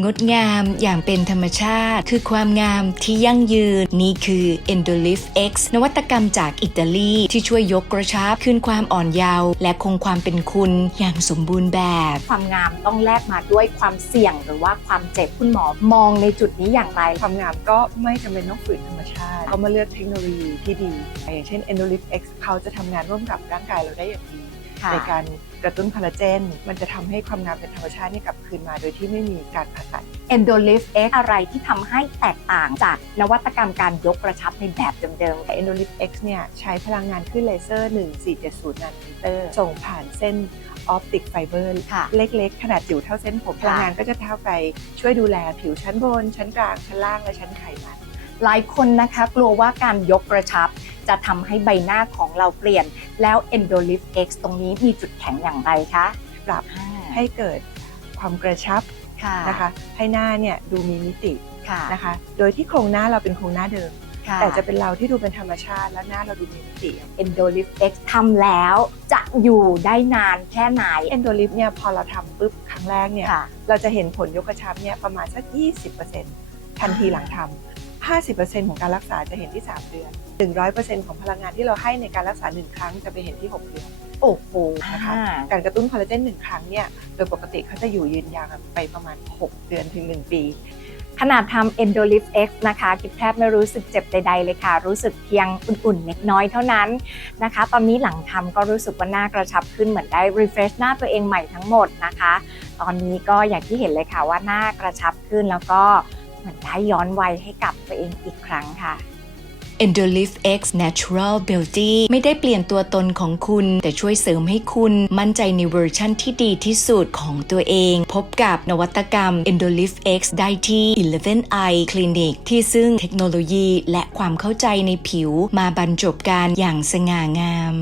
งดงามอย่างเป็นธรรมชาติ คือความงามที่ยั่งยืน นี่คือ Endolift X นวัตกรรมจากอิตาลี ที่ช่วยยกกระชับ คืนความอ่อนเยาว์และคงความเป็นคุณอย่างสมบูรณ์แบบ ความงามต้องแลกมาด้วยความเสี่ยงหรือว่าความเจ็บคุณหมอมองในจุดนี้อย่างไร ความงามก็ไม่จำเป็นต้องฝืนธรรมชาติเขามาเลือกเทคโนโลยีที่ดี อย่างเช่น Endolift X เขาจะทำงานร่วมกับร่างกายเราได้อย่างดี ในการกระตุ้นคอลลาเจน มันจะทำให้ความงามเป็นธรรมชาตินี่กลับคืนมา โดยที่ไม่มีการผ่าตัด Endolif X อะไรที่ทำให้แตกต่างจากนวัตกรรมการยกกระชับในแบบเดิมแต่ Endolif X เนี่ยใช้พลังงานคลื่นเลเซอร์ 1470 นาโนมิเตอร์ส่งผ่านเส้นออปติกไฟเบอร์ๆค่ะเล็กๆ ขนาดจิ๋วเท่าเส้นผมค่ะพลังงานก็จะเท่าไปช่วยดูแลผิวชั้นบน ชั้นกลาง ชั้นล่างและชั้นไขมันหลายคนนะคะ กลัวว่าการยกกระชับ จะทำให้ใบหน้าของเราเปลี่ยน แล้ว Endolif X ตรงนี้มีจุดแข็งอย่างไรคะปรับอ่าให้เกิดความกระชับค่ะนะคะ ให้หน้าเนี่ยดูมีมิติค่ะนะคะ โดยที่โครงหน้าเราเป็นโครงหน้าเดิมค่ะแต่จะเป็นเราที่ดูเป็นธรรมชาติ และหน้าเราดูมีมิติ Endolif X ทำแล้วจะอยู่ได้นานแค่ไหนเอนโดลิฟเนี่ยพอเราทำปุ๊บครั้งแรกเนี่ยค่ะเราจะเห็นผลยกกระชับเนี่ยประมาณสัก 20%ทันทีหลังทำ50%ของการรักษาจะเห็นที่ 3 เดือน 100%ของพลังงานที่เราให้ในการรักษา 1 ครั้งจะไปเห็นที่ 6 เดือน โอ้โหนะคะอ่าการกระตุ้นคอลลาเจนหนึ่งครั้งเนี่ยโดยปกติเขาจะอยู่ยืนยาวไปประมาณ 6 เดือนถึง 1 ปีขนาดทำ Endolif X นะคะกิบแทบไม่รู้สึกเจ็บใดๆเลยค่ะ รู้สึกเพียงอุ่นๆเล็กน้อยเท่านั้นนะคะ ตอนนี้หลังทำก็รู้สึกว่าหน้ากระชับขึ้นเหมือนได้ refresh หน้าตัวเองใหม่ทั้งหมดนะคะ ตอนนี้ก็อย่างที่เห็นเลยค่ะว่าหน้ากระชับขึ้นแล้วก็เหมือนได้ย้อนวัยให้กับตัวเองอีกครั้งค่ะ Endolif X Natural Beauty ไม่ได้เปลี่ยนตัวตนของคุณ แต่ช่วยเสริมให้คุณมั่นใจในเวอร์ชั่นที่ดีที่สุดของตัวเอง พบกับนวัตกรรม Endolif X ได้ที่ 11 Eye Clinic ที่ซึ่งเทคโนโลยีและความเข้าใจในผิวมาบรรจบกันอย่างสง่างาม